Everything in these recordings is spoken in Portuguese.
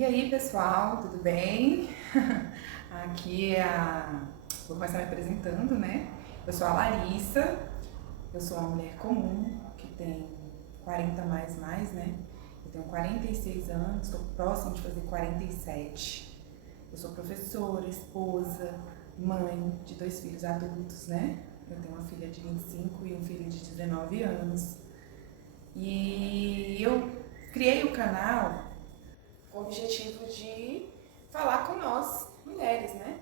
E aí, pessoal, tudo bem? Aqui é a... Vou começar me apresentando, né? Eu sou a Larissa, eu sou uma mulher comum, que tem 40 mais, né? Eu tenho 46 anos, estou próxima de fazer 47. Eu sou professora, esposa, mãe de 2 filhos adultos, né? Eu tenho uma filha de 25 e um filho de 19 anos. E eu criei o canal com o objetivo de falar com nós, mulheres, né?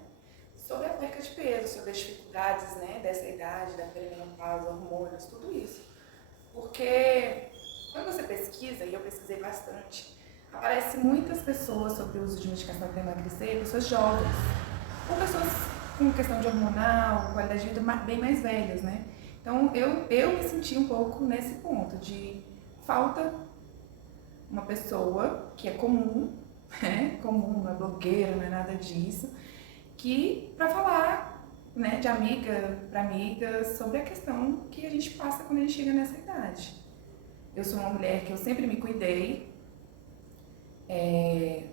Sobre a perca de peso, sobre as dificuldades, né, dessa idade, da perimenopausa, hormônios, tudo isso. Porque quando você pesquisa, e eu pesquisei bastante, aparece muitas pessoas sobre o uso de medicação para emagrecer, pessoas jovens, ou pessoas com questão de hormonal, qualidade de vida bem mais velhas, né? Então eu me senti um pouco nesse ponto de falta uma pessoa que é comum, né? Comum, não é blogueira, não é nada disso, que para falar, né, de amiga para amiga sobre a questão que a gente passa quando a gente chega nessa idade. Eu sou uma mulher que eu sempre me cuidei,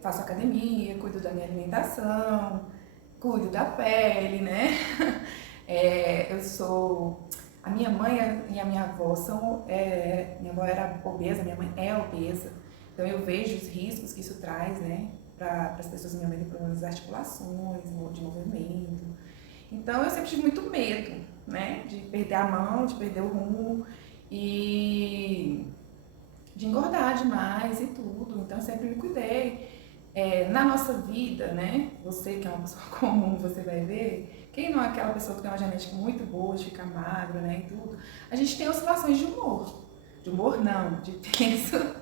faço academia, cuido da minha alimentação, cuido da pele, né? Eu sou... A minha mãe e a minha avó são... minha avó era obesa, minha mãe é obesa. Então eu vejo os riscos que isso traz, né? Para as pessoas. Minha mãe tem problemas das articulações, de movimento. Então eu sempre tive muito medo, né? De perder a mão, de perder o rumo e de engordar demais e tudo. Então eu sempre me cuidei. Na nossa vida, né? Você que é uma pessoa comum, você vai ver, quem não é aquela pessoa que tem uma genética muito boa, de ficar magro, né? E tudo, a gente tem oscilações de humor. De humor não, de peso.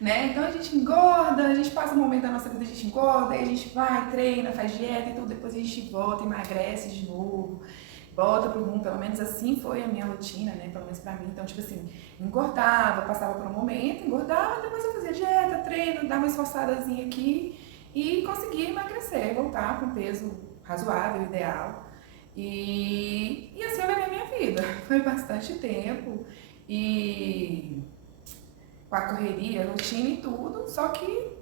Né? Então a gente engorda, a gente passa um momento da nossa vida, a gente engorda, aí a gente vai, treina, faz dieta e tudo, depois a gente volta, emagrece de novo, volta pro rumo, pelo menos assim foi a minha rotina, né? Pelo menos pra mim. Então, tipo assim, engordava, passava por um momento, engordava, depois eu fazia dieta, treino, dava uma esforçadazinha aqui e conseguia emagrecer, voltar com um peso razoável, ideal. E assim eu levei a minha vida. Foi bastante tempo e com a correria, a rotina e tudo, só que,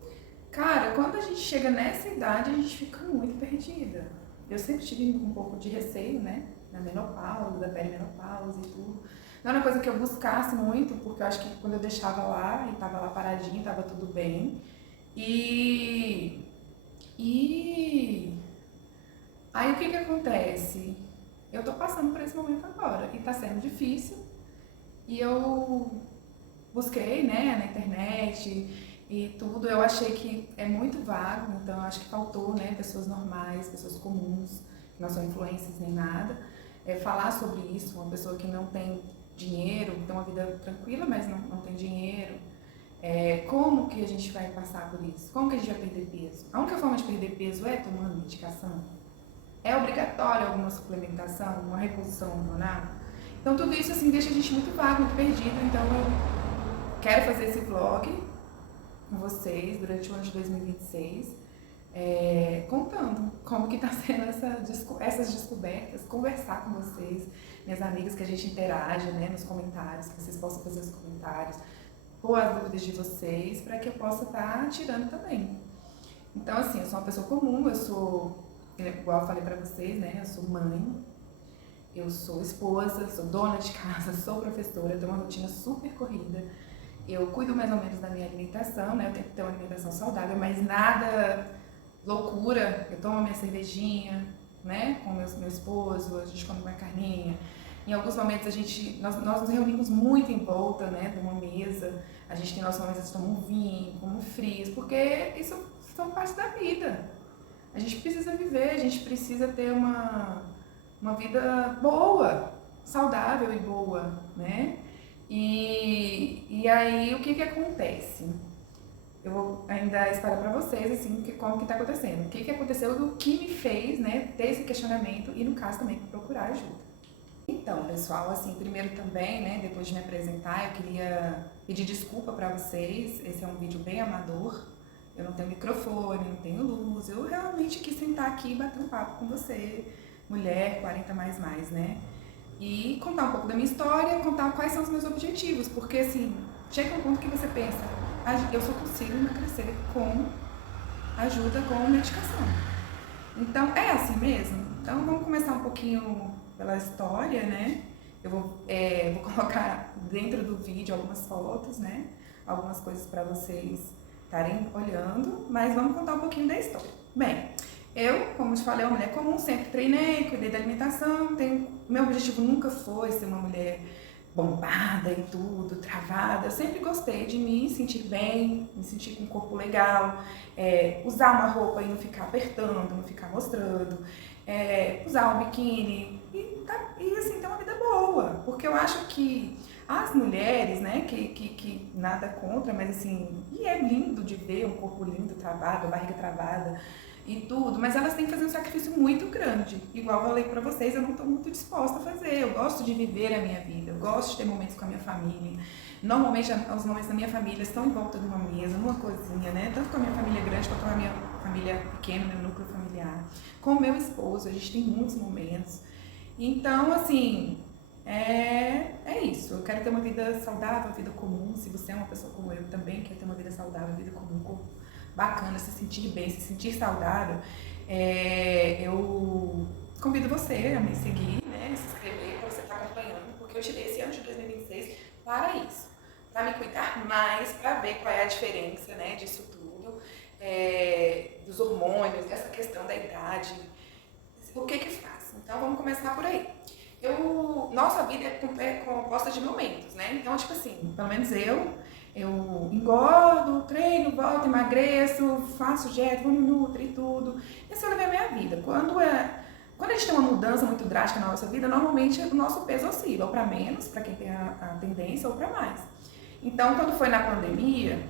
cara, quando a gente chega nessa idade, a gente fica muito perdida. Eu sempre tive um pouco de receio, né, da menopausa, da perimenopausa e tudo. Não era uma coisa que eu buscasse muito, porque eu acho que quando eu deixava lá, e tava lá paradinho, tava tudo bem. E aí o que que acontece? Eu tô passando por esse momento agora, e tá sendo difícil, e eu busquei, né, na internet e tudo, eu achei que é muito vago, então eu acho que faltou, né, pessoas normais, pessoas comuns, que não são influencers nem nada, falar sobre isso, uma pessoa que não tem dinheiro, tem uma vida tranquila, mas não tem dinheiro, como que a gente vai passar por isso? Como que a gente vai perder peso? A única forma de perder peso é tomando medicação? É obrigatório alguma suplementação, uma reposição hormonal? Então tudo isso assim deixa a gente muito vago, muito perdido, então eu quero fazer esse vlog com vocês durante o ano de 2026, contando como que tá sendo essas descobertas, conversar com vocês, minhas amigas, que a gente interage, né, nos comentários, que vocês possam fazer os comentários, pôr as dúvidas de vocês, para que eu possa estar tirando também. Então, assim, eu sou uma pessoa comum, eu sou, igual eu falei para vocês, né, eu sou mãe, eu sou esposa, sou dona de casa, sou professora, eu tenho uma rotina super corrida. Eu cuido mais ou menos da minha alimentação, né? Eu tento ter uma alimentação saudável, mas nada loucura. Eu tomo minha cervejinha, né? Com meu esposo, a gente come uma carninha. Em alguns momentos nós nos reunimos muito em volta, né? De uma mesa. A gente tem nossos momentos de tomar um vinho, como frios, porque isso são parte da vida. A gente precisa viver, a gente precisa ter uma vida boa, saudável e boa, né? E aí, o que que acontece? Eu vou ainda espalhar para vocês, assim, como que tá acontecendo. O que que aconteceu, o que me fez, né, ter esse questionamento e, no caso, também procurar ajuda. Então, pessoal, assim, primeiro também, né, depois de me apresentar, eu queria pedir desculpa para vocês. Esse é um vídeo bem amador. Eu não tenho microfone, não tenho luz. Eu realmente quis sentar aqui e bater um papo com você, mulher, 40 mais, né? E contar um pouco da minha história, contar quais são os meus objetivos, porque assim, chega um ponto que você pensa, eu só consigo emagrecer com ajuda com medicação. Então, é assim mesmo? Então, vamos começar um pouquinho pela história, né? Vou colocar dentro do vídeo algumas fotos, né? Algumas coisas para vocês estarem olhando, mas vamos contar um pouquinho da história. Bem, eu, como te falei, uma mulher comum, sempre treinei, cuidei da alimentação, meu objetivo nunca foi ser uma mulher bombada e tudo, travada. Eu sempre gostei de me sentir bem, me sentir com um corpo legal, usar uma roupa e não ficar apertando, não ficar mostrando, usar um biquíni e assim, ter uma vida boa. Porque eu acho que as mulheres, né, que nada contra, mas assim, e é lindo de ver um corpo lindo, travado, barriga travada, e tudo, mas elas têm que fazer um sacrifício muito grande. Igual eu falei pra vocês, eu não estou muito disposta a fazer. Eu gosto de viver a minha vida, eu gosto de ter momentos com a minha família. Normalmente, os momentos da minha família estão em volta de uma mesa, numa cozinha, né? Tanto com a minha família grande quanto com a minha família pequena, meu núcleo familiar. Com o meu esposo, a gente tem muitos momentos. Então, assim, é isso. Eu quero ter uma vida saudável, uma vida comum. Se você é uma pessoa como eu também quer ter uma vida saudável, uma vida comum, bacana, se sentir bem, se sentir saudável, eu convido você a me seguir, né, se inscrever para você estar acompanhando, porque eu tirei esse ano de 2026 para isso, para me cuidar mais, para ver qual é a diferença, né, disso tudo, dos hormônios, dessa questão da idade, o que faz. Então vamos começar por aí. Nossa vida é composta de momentos, né? Então, tipo assim, pelo menos eu engordo, treino, volto, emagreço, faço dieta, vou no Nutri e tudo. Esse é a minha vida. Quando a gente tem uma mudança muito drástica na nossa vida, normalmente o nosso peso oscila, ou para menos, para quem tem a tendência, ou para mais. Então, quando foi na pandemia,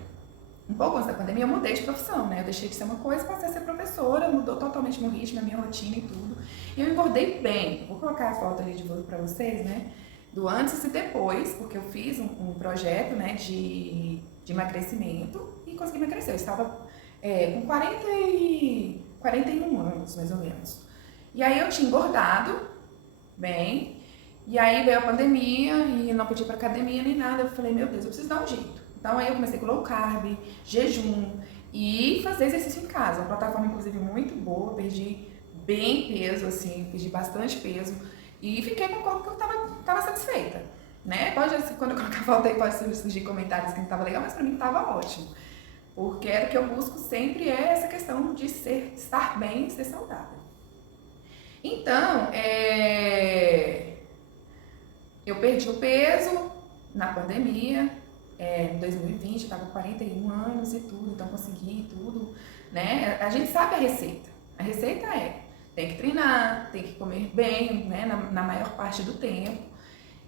um pouco antes da pandemia, eu mudei de profissão, né? Eu deixei de ser uma coisa e passei a ser professora, mudou totalmente meu ritmo, a minha rotina e tudo. E eu engordei bem. Vou colocar a foto ali de novo pra vocês, né? Do antes e depois, porque eu fiz um projeto, né, de emagrecimento e consegui emagrecer. Eu estava com 41 anos, mais ou menos. E aí eu tinha engordado bem, e aí veio a pandemia e não podia ir pra academia nem nada. Eu falei, meu Deus, eu preciso dar um jeito. Então aí eu comecei com low carb, jejum e fazer exercício em casa. Uma plataforma, inclusive, muito boa, perdi bem peso, assim, perdi bastante peso e fiquei com o corpo que eu tava satisfeita, né? Pode, assim, quando eu colocar a foto aí, pode surgir comentários que não tava legal, mas pra mim tava ótimo. Porque o que eu busco sempre é essa questão de estar bem e ser saudável. Então, eu perdi o peso na pandemia, em 2020, eu estava com 41 anos e tudo, então consegui tudo, né? A gente sabe a receita. A receita tem que treinar, tem que comer bem, né? Na maior parte do tempo.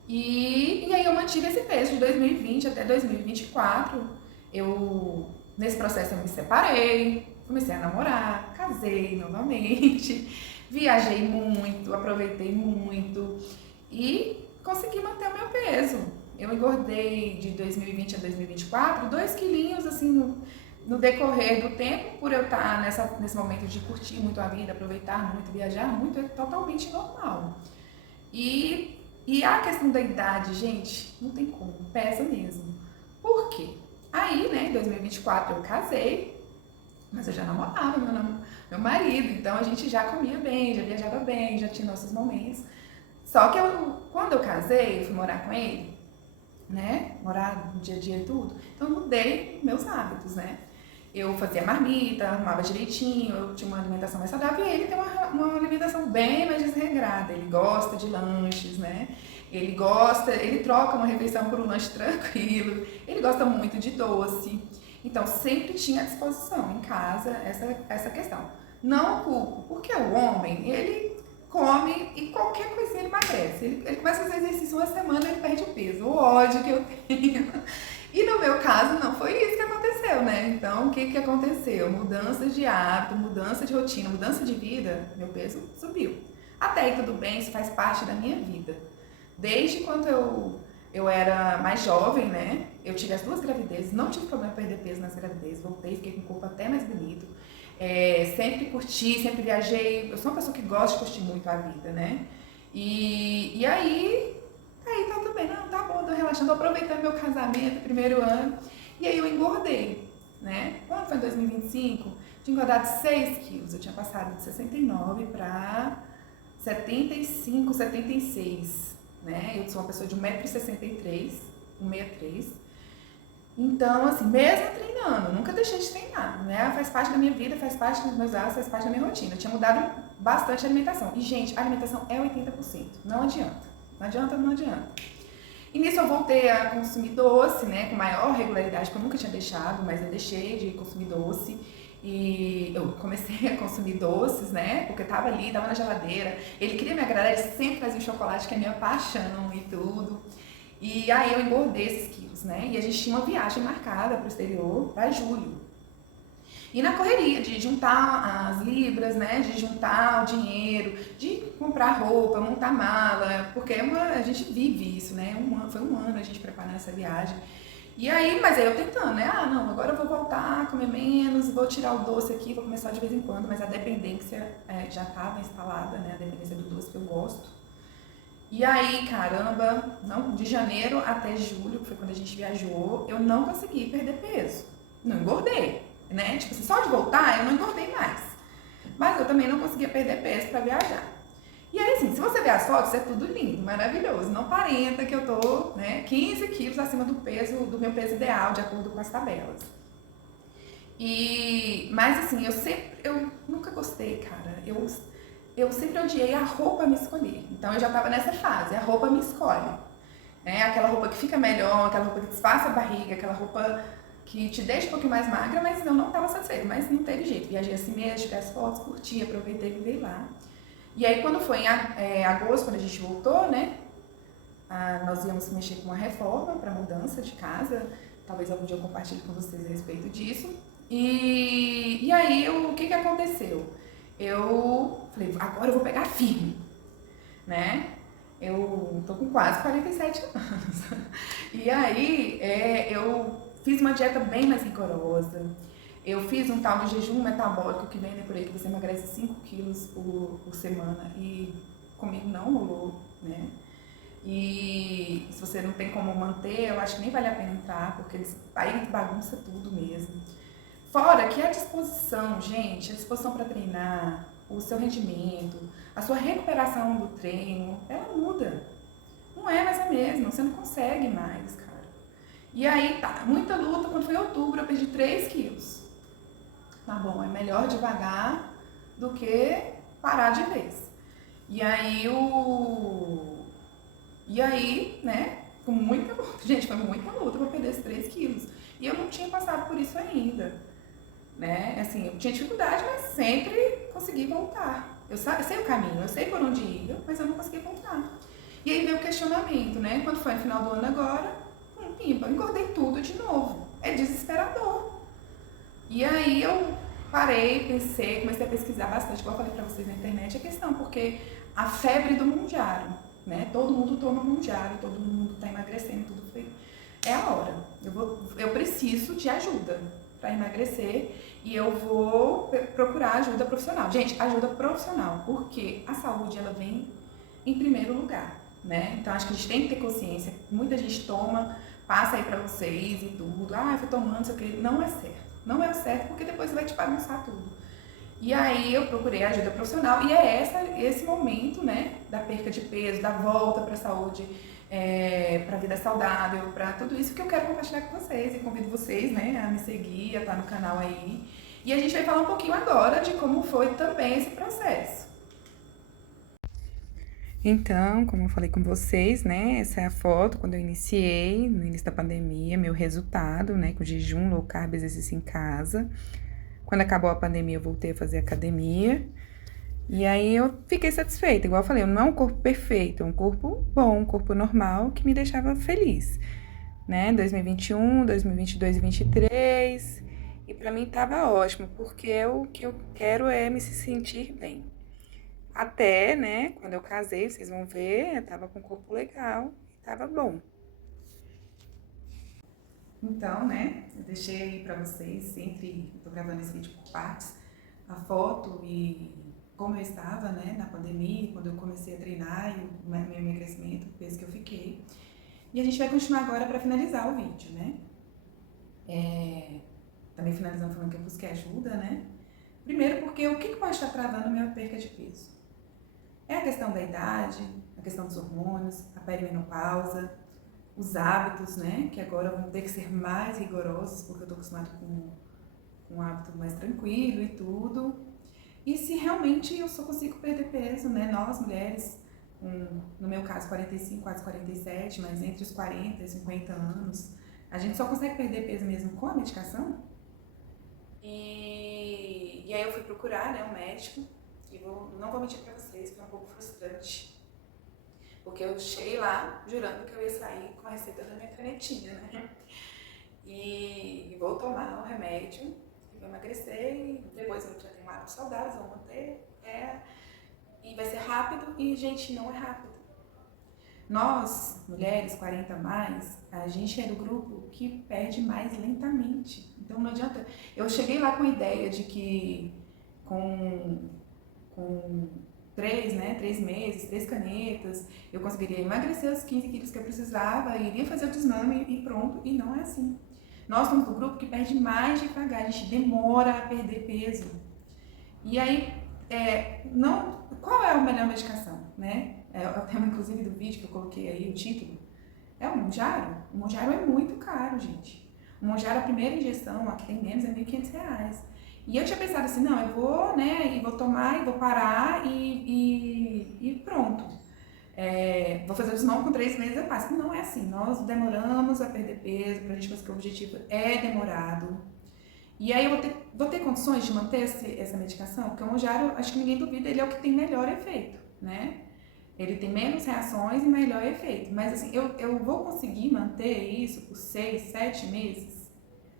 E aí eu mantive esse peso de 2020 até 2024. Nesse processo eu me separei, comecei a namorar, casei novamente, viajei muito, aproveitei muito e consegui manter o meu peso. Eu engordei de 2020 a 2024 2 quilinhos, assim, no decorrer do tempo, por eu estar nesse momento de curtir muito a vida, aproveitar muito, viajar muito, é totalmente normal. E a questão da idade, gente, não tem como, pesa mesmo. Por quê? Aí, né, em 2024 eu casei, mas eu já namorava meu marido, então a gente já comia bem, já viajava bem, já tinha nossos momentos. Só que quando eu casei, fui morar com ele, né, morar no dia a dia e tudo, então eu mudei meus hábitos, né. Eu fazia marmita, arrumava direitinho, eu tinha uma alimentação mais saudável e ele tem uma alimentação bem mais desregrada. Ele gosta de lanches, né? Ele troca uma refeição por um lanche tranquilo, ele gosta muito de doce. Então sempre tinha à disposição em casa essa questão. Não culpo, porque o homem, ele come e qualquer coisinha ele emagrece. Ele começa a fazer exercício uma semana e ele perde o peso. O ódio que eu tenho. E no meu caso não foi isso que aconteceu, né? Então o que aconteceu? Mudança de hábito, mudança de rotina, mudança de vida, meu peso subiu. Até aí tudo bem, isso faz parte da minha vida. Desde quando eu era mais jovem, né? Eu tive as 2 gravidezes, não tive problema em perder peso nas gravidezes, voltei, fiquei com o corpo até mais bonito. Sempre curti, sempre viajei. Eu sou uma pessoa que gosta de curtir muito a vida, né? E aí tá tudo bem, não, tá bom, tô relaxando, tô aproveitando meu casamento, primeiro ano. E aí eu engordei, né? Quando foi em 2025, tinha engordado 6 quilos. Eu tinha passado de 69 para 75, 76, né? Eu sou uma pessoa de 1,63 m, 1,63 m. Então, assim, mesmo treinando, nunca deixei de treinar, né? Faz parte da minha vida, faz parte dos meus hábitos, faz parte da minha rotina. Eu tinha mudado bastante a alimentação. E, gente, a alimentação é 80%. Não adianta. Não adianta, não adianta. E nisso eu voltei a consumir doce, né? Com maior regularidade, que eu nunca tinha deixado, mas eu deixei de consumir doce. E eu comecei a consumir doces, né? Porque tava ali, tava na geladeira. Ele queria me agradar, ele sempre fazia um chocolate, que é minha paixão e tudo. E aí eu engordei esses quilos, né? E a gente tinha uma viagem marcada para o exterior para julho. E na correria de juntar as libras, né? De juntar o dinheiro, de comprar roupa, montar mala, porque a gente vive isso, né? Foi um ano a gente preparando essa viagem. E aí, mas aí eu tentando, né? Ah, não, agora eu vou voltar a comer menos, vou tirar o doce aqui, vou começar de vez em quando, mas a dependência já estava instalada, né? A dependência do doce que eu gosto. E aí, caramba, não, de janeiro até julho, que foi quando a gente viajou, eu não consegui perder peso. Não engordei, né? Tipo assim, só de voltar eu não engordei mais. Mas eu também não conseguia perder peso pra viajar. E aí, assim, se você ver as fotos, é tudo lindo, maravilhoso. Não aparenta que eu tô, né, 15 quilos acima do peso, do meu peso ideal, de acordo com as tabelas. Mas assim, eu nunca gostei, cara. Eu sempre odiei a roupa me escolher. Então eu já tava nessa fase, a roupa me escolhe. Né? Aquela roupa que fica melhor, aquela roupa que disfarça a barriga, aquela roupa que te deixa um pouquinho mais magra, mas eu não tava satisfeita, mas não teve jeito. Viajei assim mesmo, tirei as fotos, curti, aproveitei e veio lá. E aí quando foi em agosto, quando a gente voltou, né? Nós íamos mexer com uma reforma para mudança de casa. Talvez algum dia eu compartilhe com vocês a respeito disso. E aí o que aconteceu? Eu falei, agora eu vou pegar firme, né? Eu tô com quase 47 anos. E aí eu fiz uma dieta bem mais rigorosa. Eu fiz um tal de jejum metabólico que vem por aí, que você emagrece 5 quilos por semana. E comigo não rolou, né? E se você não tem como manter, eu acho que nem vale a pena entrar, porque aí bagunça tudo mesmo. Fora que a disposição, gente, a disposição para treinar, o seu rendimento, a sua recuperação do treino, ela muda. Não é mais a mesma, você não consegue mais, cara. E aí tá, muita luta, quando foi em outubro eu perdi 3 quilos. Tá bom, é melhor devagar do que parar de vez. E aí, né, com muita luta, gente, foi muita luta para perder esses 3 quilos. E eu não tinha passado por isso ainda. Né? Assim, eu tinha dificuldade, mas sempre consegui voltar. Eu sei o caminho, eu sei por onde ir, mas eu não consegui voltar. E aí veio o questionamento, né? Quando foi no final do ano agora, pimba, engordei tudo de novo. É desesperador. E aí eu parei, pensei, comecei a pesquisar bastante, igual eu falei pra vocês na internet, a questão, porque a febre do mundiário, né? Todo mundo toma mundiário, todo mundo tá emagrecendo, tudo foi. É a hora. Eu preciso de ajuda para emagrecer e eu vou procurar ajuda profissional. Gente, ajuda profissional, porque a saúde ela vem em primeiro lugar, né? Então acho que a gente tem que ter consciência. Muita gente toma, passa aí para vocês e tudo. Ah, eu fui tomando, isso aqui. Não é certo. Não é o certo porque depois vai te bagunçar tudo. E aí eu procurei ajuda profissional e é esse momento, né, da perca de peso, da volta para a saúde, para a vida saudável, para tudo isso que eu quero compartilhar com vocês e convido vocês, né, a me seguir, a estar no canal aí. E a gente vai falar um pouquinho agora de como foi também esse processo. Então, como eu falei com vocês, né, essa é a foto quando eu iniciei, no início da pandemia, meu resultado, né, com jejum, low carb, exercício em casa. Quando acabou a pandemia, eu voltei a fazer academia. E aí eu fiquei satisfeita, igual eu falei, não é um corpo perfeito, é um corpo bom, um corpo normal que me deixava feliz, né? 2021, 2022 e 2023, e pra mim tava ótimo, porque o que eu quero é me sentir bem. Até, né, quando eu casei, vocês vão ver, eu tava com um corpo legal, tava bom. Então, né, eu deixei aí pra vocês, eu tô gravando esse vídeo por partes, a foto e como eu estava, né, na pandemia, quando eu comecei a treinar e o meu emagrecimento, o peso que eu fiquei. E a gente vai continuar agora para finalizar o vídeo, né? Também finalizando falando que eu busquei ajuda, né? Primeiro porque o que pode estar travando a minha perca de peso? É a questão da idade, a questão dos hormônios, a perimenopausa, os hábitos, né? Que agora vão ter que ser mais rigorosos, porque eu estou acostumada com um hábito mais tranquilo e tudo. E se realmente eu só consigo perder peso, né? Nós mulheres, no meu caso 45, quase 47, mas entre os 40 e 50 anos, a gente só consegue perder peso mesmo com a medicação? E aí eu fui procurar, né, um médico, e não vou mentir pra vocês, foi um pouco frustrante. Porque eu cheguei lá jurando que eu ia sair com a receita da minha canetinha, né? E vou tomar o remédio, e vou emagrecer, e depois eu já tenho hábitos saudáveis, vou manter, e vai ser rápido, e gente, não é rápido. Nós, mulheres 40 a mais, a gente é do grupo que perde mais lentamente. Então não adianta. Eu cheguei lá com a ideia de que com 3 meses, 3 canetas, eu conseguiria emagrecer os 15 quilos que eu precisava, iria fazer o desmame e pronto. E não é assim. Nós somos do grupo que perde mais devagar, a gente demora a perder peso. E aí, qual é a melhor medicação, né? É o tema, inclusive, do vídeo que eu coloquei aí, o título. É o Mounjaro. O Mounjaro é muito caro, gente. O Mounjaro, a primeira injeção, a que tem menos, é R$ 1.500. E eu tinha pensado assim, não, eu vou, né, e vou tomar, e vou parar, e pronto. Vou fazer o desmame com 3 meses, eu passo. Não é assim, nós demoramos a perder peso, pra gente conseguir o objetivo é demorado. E aí eu vou ter condições de manter essa medicação? Porque o Mounjaro, acho que ninguém duvida, ele é o que tem melhor efeito, né? Ele tem menos reações e melhor efeito. Mas assim, eu vou conseguir manter isso por 6, 7 meses?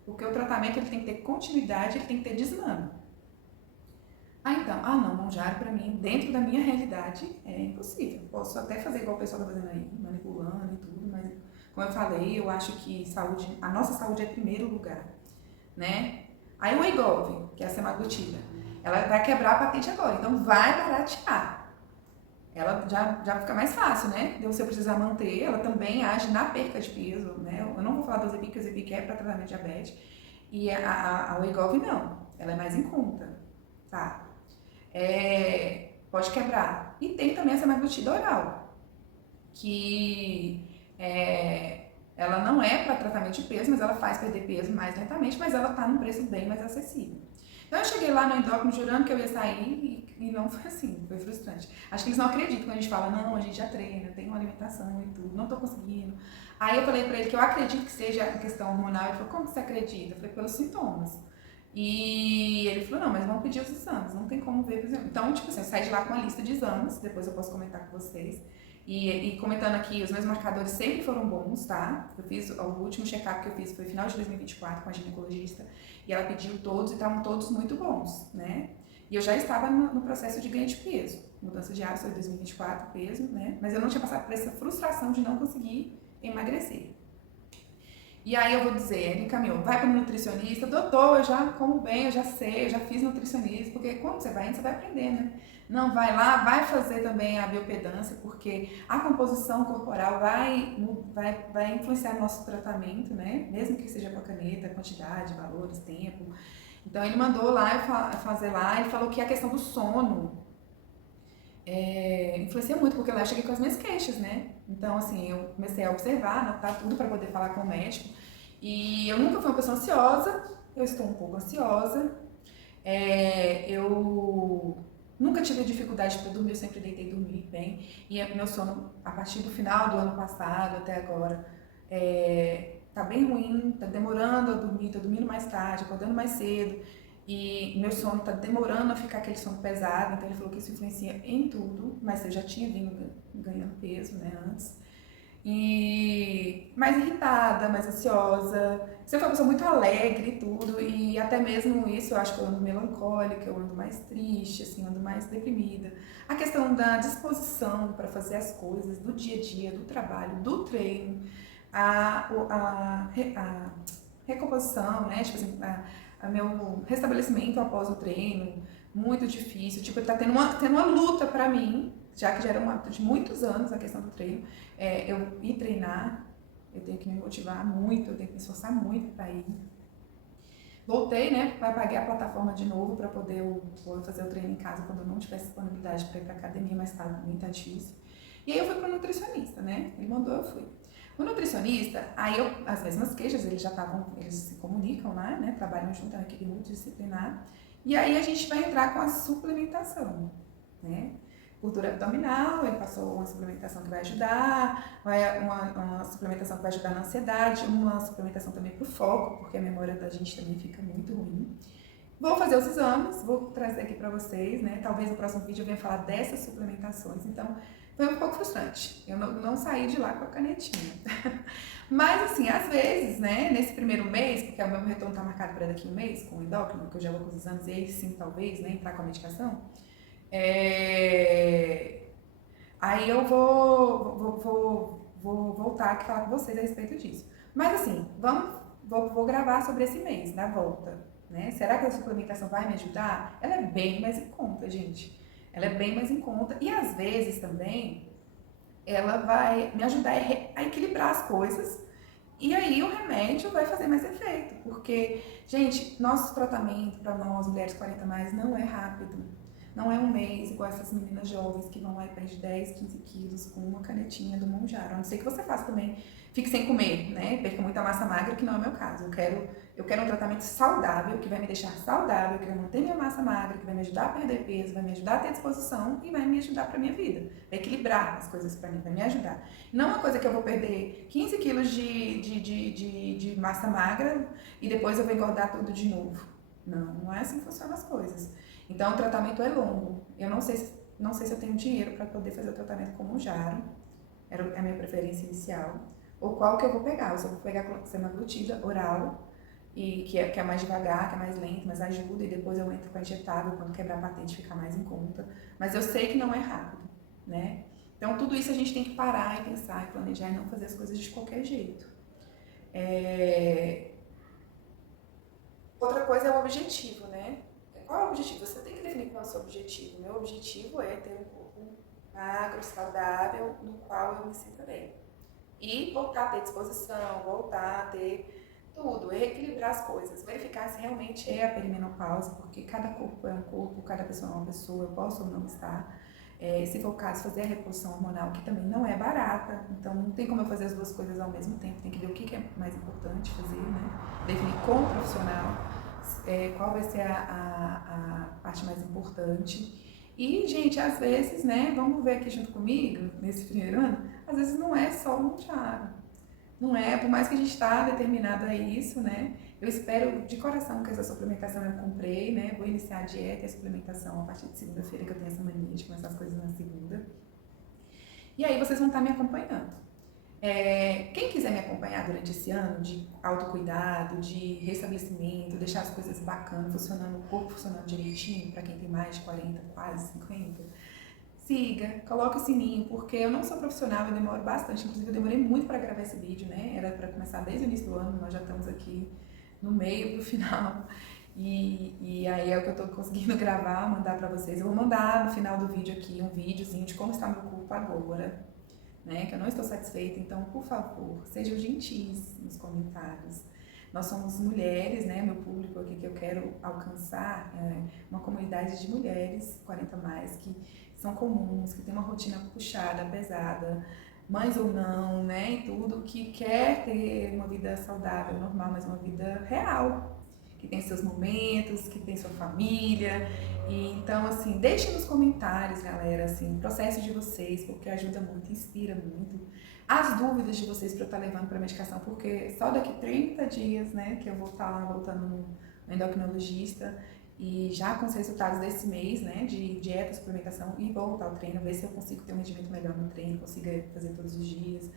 Porque o tratamento ele tem que ter continuidade, ele tem que ter desmame. Não, Mounjaro pra mim, dentro da minha realidade, é impossível. Posso até fazer igual o pessoal tá fazendo aí, manipulando e tudo, mas como eu falei, eu acho que a nossa saúde é primeiro lugar, né? Aí o Wegovy, que é a semaglutida, ela vai quebrar a patente agora, então vai baratear. Ela já fica mais fácil, né? De você precisar manter. Ela também age na perca de peso, né? Eu não vou falar da Ozempic, porque a Ozempic é para tratamento de diabetes. E a Wegovy não. Ela é mais em conta, tá? Pode quebrar. E tem também a semaglutida oral, que ela não é para tratamento de peso, mas ela faz perder peso mais lentamente, mas ela tá num preço bem mais acessível. Então eu cheguei lá no endócrino jurando que eu ia sair e não foi assim, foi frustrante. Acho que eles não acreditam quando a gente fala, não, a gente já treina, tem uma alimentação e tudo, não tô conseguindo. Aí eu falei pra ele que eu acredito que seja a questão hormonal, ele falou, como você acredita? Eu falei, pelos sintomas. E ele falou, não, mas vamos pedir os exames, não tem como ver, por exemplo. Então, tipo assim, eu saí de lá com uma lista de exames, depois eu posso comentar com vocês. E comentando aqui, os meus marcadores sempre foram bons, tá? Eu fiz, o último check-up que eu fiz foi final de 2024 com a ginecologista, e ela pediu todos e estavam todos muito bons, né? E eu já estava no processo de ganho de peso. Mudança de hábito foi 2024, peso, né? Mas eu não tinha passado por essa frustração de não conseguir emagrecer. E aí eu vou dizer, ele encaminhou, vai para o nutricionista, doutor, eu já como bem, eu já sei, eu já fiz nutricionista, porque quando você vai indo, você vai aprender, né? Não, vai lá, vai fazer também a biopedância, porque a composição corporal vai influenciar no nosso tratamento, né? Mesmo que seja com a caneta, quantidade, valores, tempo. Então ele mandou lá eu fazer lá, ele falou que a questão do sono influencia muito, porque lá eu cheguei com as minhas queixas, né? Então, assim, eu comecei a observar, anotar tudo para poder falar com o médico. E eu nunca fui uma pessoa ansiosa, eu estou um pouco ansiosa. Eu nunca tive dificuldade para dormir, eu sempre deitei dormir bem. E meu sono, a partir do final do ano passado até agora, tá bem ruim, tá demorando a dormir, tô dormindo mais tarde, acordando mais cedo. E meu sono tá demorando a ficar aquele sono pesado, então ele falou que isso influencia em tudo, mas eu já tinha vindo ganhando peso, né, antes. E mais irritada, mais ansiosa. Você foi uma pessoa muito alegre e tudo, e até mesmo isso eu acho que eu ando melancólica, eu ando mais triste, assim, eu ando mais deprimida. A questão da disposição para fazer as coisas do dia a dia, do trabalho, do treino, a recomposição, né, tipo assim, meu restabelecimento após o treino, muito difícil, tipo, tá tendo uma luta pra mim, já que já era um hábito de muitos anos a questão do treino, eu ir treinar, eu tenho que me motivar muito, eu tenho que me esforçar muito pra ir. Voltei, né? Paguei a plataforma de novo para poder fazer o treino em casa quando eu não tivesse disponibilidade para ir para academia, mas tá difícil. E aí eu fui para o nutricionista, né? Ele mandou, eu fui. O nutricionista, aí as mesmas queixas, eles se comunicam lá, né? Trabalham junto, é uma equipe multidisciplinar. E aí a gente vai entrar com a suplementação, né? Cultura abdominal, ele passou uma suplementação que vai ajudar, uma suplementação que vai ajudar na ansiedade, uma suplementação também para o foco, porque a memória da gente também fica muito ruim. Vou fazer os exames, vou trazer aqui para vocês, né? Talvez no próximo vídeo eu venha falar dessas suplementações. Então, foi um pouco frustrante. Eu não saí de lá com a canetinha. Mas, assim, às vezes, né? Nesse primeiro mês, porque o meu retorno está marcado para daqui a um mês, com o endócrino, que eu já vou com os exames, e aí sim, talvez, né? Entrar com a medicação. Aí eu vou voltar aqui falar com vocês a respeito disso. Mas, assim, vou gravar sobre esse mês, da volta. Né? Será que a suplementação vai me ajudar? Ela é bem mais em conta, gente. Ela é bem mais em conta. E às vezes também ela vai me ajudar a equilibrar as coisas. E aí o remédio vai fazer mais efeito. Porque, gente, nosso tratamento para nós, mulheres 40 mais, não é rápido. Não é um mês igual essas meninas jovens que vão lá e perdem 10, 15 quilos com uma canetinha do Mounjaro. A não ser que você faça também, fique sem comer, né? Perca muita massa magra, que não é o meu caso. Eu quero um tratamento saudável, que vai me deixar saudável, que vai manter minha massa magra, que vai me ajudar a perder peso, vai me ajudar a ter disposição e vai me ajudar para minha vida. Vai equilibrar as coisas para mim, vai me ajudar. Não é uma coisa que eu vou perder 15 quilos de massa magra e depois eu vou engordar tudo de novo. Não é assim que funcionam as coisas. Então, o tratamento é longo. Eu não sei se eu tenho dinheiro para poder fazer o tratamento com Mounjaro. É a minha preferência inicial. Ou qual que eu vou pegar. Ou se eu vou pegar semaglutida oral, que é mais devagar, que é mais lento, mas ajuda. E depois eu entro com a injetável, quando quebrar a patente ficar mais em conta. Mas eu sei que não é rápido, né? Então, tudo isso a gente tem que parar e pensar e planejar e não fazer as coisas de qualquer jeito. Outra coisa é o objetivo, né? Qual é o objetivo? Você tem que definir qual é o seu objetivo. Meu objetivo é ter um corpo magro, saudável, no qual eu me sinta bem. E voltar a ter disposição, voltar a ter tudo, reequilibrar as coisas, verificar se realmente é a perimenopausa, porque cada corpo é um corpo, cada pessoa é uma pessoa, eu posso ou não estar. Se for o caso, fazer a reposição hormonal, que também não é barata, então não tem como eu fazer as duas coisas ao mesmo tempo, tem que ver o que é mais importante fazer, né? Definir com o profissional qual vai ser a parte mais importante. E, gente, às vezes, né, vamos ver aqui junto comigo, nesse primeiro ano, às vezes não é só o Mounjaro. Não é, por mais que a gente está determinado a isso, né? Eu espero de coração que essa suplementação eu comprei, né? Vou iniciar a dieta e a suplementação a partir de segunda-feira, que eu tenho essa mania de começar as coisas na segunda. E aí vocês vão estar me acompanhando. Quem quiser me acompanhar durante esse ano de autocuidado, de restabelecimento, deixar as coisas bacanas, funcionando, o corpo funcionando direitinho, para quem tem mais de 40, quase 50, siga, coloque o sininho, porque eu não sou profissional, eu demoro bastante, inclusive eu demorei muito para gravar esse vídeo, né? Era para começar desde o início do ano, nós já estamos aqui no meio pro final. E aí é o que eu tô conseguindo gravar, mandar para vocês. Eu vou mandar no final do vídeo aqui um videozinho de como está meu corpo agora, né? Que eu não estou satisfeita, então, por favor, sejam gentis nos comentários. Nós somos mulheres, né? Meu público aqui que eu quero alcançar é uma comunidade de mulheres 40 mais que são comuns, que tem uma rotina puxada, pesada, mães ou não, né? E tudo, que quer ter uma vida saudável, normal, mas uma vida real, que tem seus momentos, que tem sua família. E então, assim, deixem nos comentários, galera, assim, o processo de vocês, porque ajuda muito, inspira muito. As dúvidas de vocês para eu estar levando para medicação, porque só daqui 30 dias, né, que eu vou estar voltando no endocrinologista e já com os resultados desse mês, né, de dieta, suplementação e voltar ao treino, ver se eu consigo ter um rendimento melhor no treino, consiga fazer todos os dias.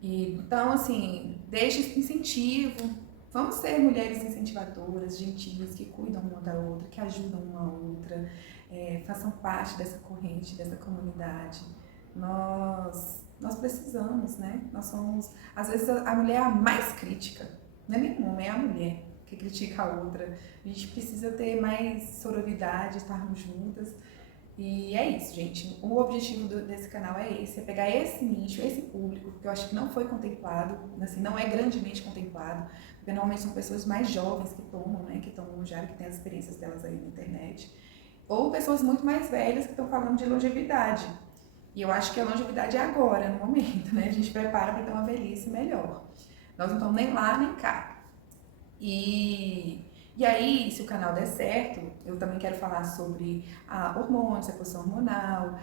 Então, assim, deixe esse incentivo. Vamos ser mulheres incentivadoras, gentis, que cuidam uma da outra, que ajudam uma a outra, façam parte dessa corrente, dessa comunidade. Nós precisamos, né? Nós somos, às vezes, a mulher é a mais crítica. Não é nem o homem, é a mulher que critica a outra. A gente precisa ter mais sororidade, estarmos juntas. E é isso, gente. O objetivo desse canal é esse, é pegar esse nicho, esse público, que eu acho que não foi contemplado, assim, não é grandemente contemplado, porque normalmente são pessoas mais jovens que tomam, né, que tomam já, que têm as experiências delas aí na internet, ou pessoas muito mais velhas que estão falando de longevidade. E eu acho que a longevidade é agora, no momento, né? A gente prepara para ter uma velhice melhor. Nós não estamos nem lá nem cá. E aí, se o canal der certo, eu também quero falar sobre hormônios, reposição hormonal,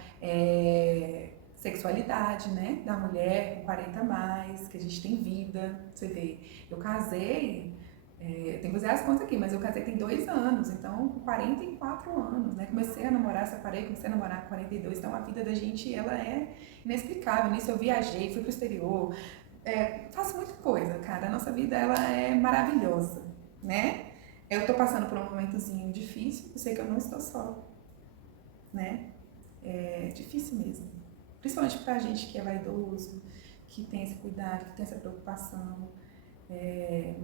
sexualidade, né, da mulher com 40 a mais, que a gente tem vida. Você vê, eu casei, tem que fazer as contas aqui, mas eu casei tem 2 anos, então com 44 anos, né? Comecei a namorar, separei, comecei a namorar com 42, então a vida da gente, ela é inexplicável. Nisso eu viajei, fui pro exterior, faço muita coisa, cara. A nossa vida, ela é maravilhosa, né? Eu tô passando por um momentozinho difícil, eu sei que eu não estou só, né? É difícil mesmo. Principalmente pra gente que é vaidoso, que tem esse cuidado, que tem essa preocupação.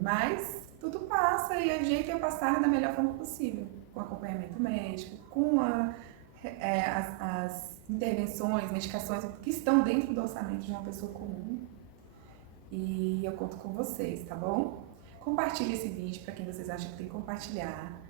Mas tudo passa e a gente tem que passar da melhor forma possível, com acompanhamento médico, com as intervenções, medicações que estão dentro do orçamento de uma pessoa comum. E eu conto com vocês, tá bom? Compartilhe esse vídeo para quem vocês acham que tem que compartilhar.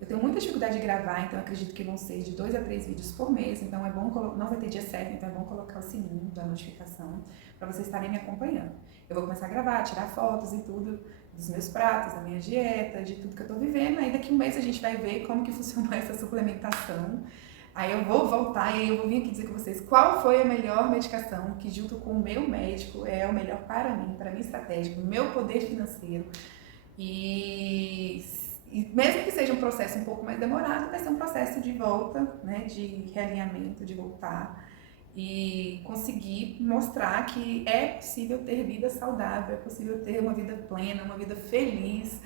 Eu tenho muita dificuldade de gravar, então acredito que vão ser de 2 a 3 vídeos por mês, então é bom, não vai ter dia certo, então é bom colocar o sininho da notificação para vocês estarem me acompanhando. Eu vou começar a gravar, tirar fotos e tudo dos meus pratos, da minha dieta, de tudo que eu tô vivendo, aí daqui um mês a gente vai ver como que funcionou essa suplementação. Aí eu vou voltar e aí eu vou vir aqui dizer com vocês qual foi a melhor medicação que junto com o meu médico é o melhor para mim, para a minha estratégia, para o meu poder financeiro. E mesmo que seja um processo um pouco mais demorado, vai ser um processo de volta, né, de realinhamento, de voltar e conseguir mostrar que é possível ter vida saudável, é possível ter uma vida plena, uma vida feliz,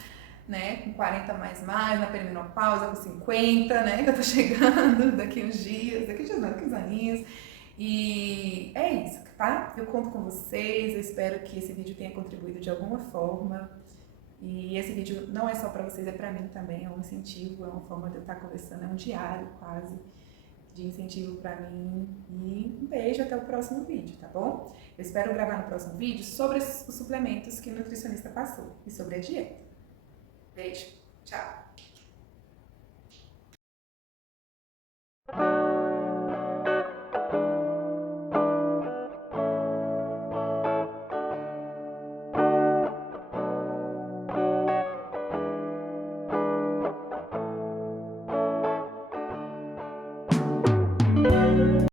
né, com 40 mais, na perimenopausa, com 50, né, que eu tô chegando daqui uns dias, daqui uns aninhos. E é isso, tá? Eu conto com vocês, eu espero que esse vídeo tenha contribuído de alguma forma. E esse vídeo não é só para vocês, é para mim também, é um incentivo, é uma forma de eu estar conversando, é um diário quase de incentivo para mim. E um beijo, até o próximo vídeo, tá bom? Eu espero gravar no próximo vídeo sobre os suplementos que o nutricionista passou e sobre a dieta. Beijo, tchau!